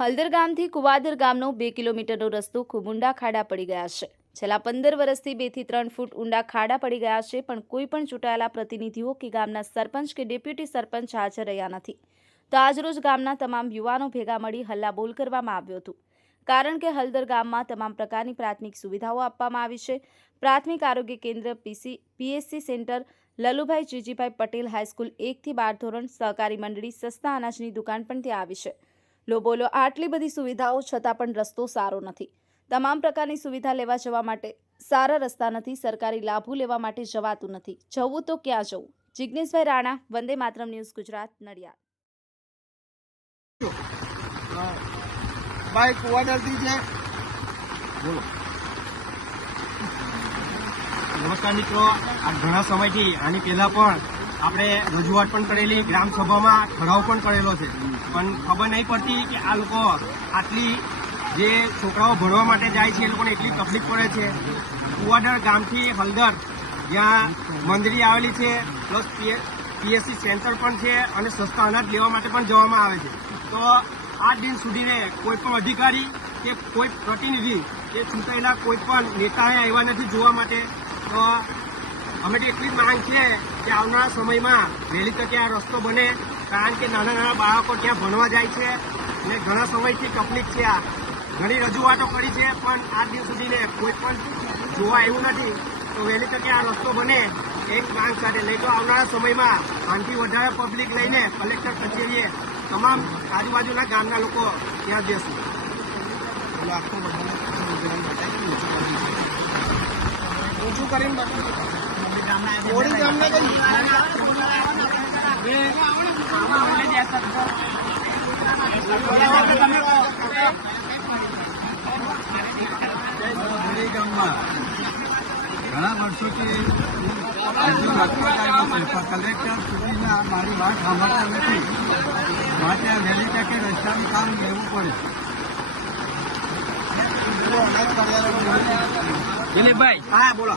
હળદર ગામથી કુવાદર ગામનો બે કિલોમીટરનો રસ્તો ખૂબ ઊંડા ખાડા પડી ગયા છે. છેલ્લા પંદર વર્ષથી બેથી ત્રણ ફૂટ ઊંડા ખાડા પડી ગયા છે, પણ કોઈ પણ ચૂંટાયેલા પ્રતિનિધિઓ કે ગામના સરપંચ કે ડેપ્યુટી સરપંચ હાજર રહ્યા નથી. તો આજરોજ ગામના તમામ યુવાનો ભેગા મળી હલ્લાબોલ કરવામાં આવ્યો હતું. કારણ કે હલદર ગામમાં તમામ પ્રકારની પ્રાથમિક સુવિધાઓ આપવામાં આવી છે. પ્રાથમિક આરોગ્ય કેન્દ્ર PC, PSC center, Lallubhai Jijibhai Patel high school એકથી બાર ધોરણ સહકારી મંડળી, સસ્તા અનાજની દુકાન પણ ત્યાં આવી છે. લો બોલો આટલી બધી સુવિધાઓ છતાં પણ રસ્તો સારો નથી. તમામ પ્રકારની સુવિધા લેવા જવા માટે સારા રસ્તા નથી, સરકારી લાભો લેવા માટે જવાતું નથી. જવું તો ક્યાં જવું? જિગ્નેશભાઈ રાણા, વંદે માતરમ ન્યૂઝ, ગુજરાત, નડિયાદ. નમસ્કાર મિત્રો, આ ઘણા સમયથી, આની પહેલાં પણ આપણે રજૂઆત પણ કરેલી ગ્રામસભામાં ઠરાવ પણ કરેલો છે. પણ ખબર નહીં પડતી કે આ લોકો આટલી જે છોકરાઓ ભણવા માટે જાય છે, એ લોકોને એટલી તકલીફ પડે છે. કુવાડર ગામથી હલદર જ્યાં મંદિરી આવેલી છે, પ્લસ પીએસસી સેન્ટર પણ છે અને સસ્તા અનાજ લેવા માટે પણ જવામાં આવે છે. તો આ દિન સુધીને કોઈ પણ અધિકારી કે કોઈ પ્રતિનિધિ કે ચૂંટાયેલા કોઈ પણ નેતાએ આવ્યા નથી જોવા માટે, તો અમે એટલી જ માંગ છે કે આવનારા સમયમાં વહેલી તકે આ રસ્તો બને. કારણ કે નાના નાના બાળકો ત્યાં ભણવા જાય છે અને ઘણા સમયથી તકલીફ છે આ. ઘણી રજૂઆતો કરી છે, પણ આ દિવસ સુધીને કોઈ પણ જોવા આવ્યું નથી. તો વહેલી તકે આ રસ્તો બને એક માંગ સાથે. નહીં તો આવનારા સમયમાં આનાથી વધારે પબ્લિક લઈને કલેક્ટર કચેરીએ તમામ આજુબાજુના ગામના લોકો ત્યાં જશે એટલે આખું ઓછું કરીને ઘણા વર્ષોથી કલેક્ટર સુધીના મારી વાત સાંભળતા નથી. માટે વહેલી તકે રસ્તાનું કામ લેવું પડે. દિલીપભાઈ હા, બોલો.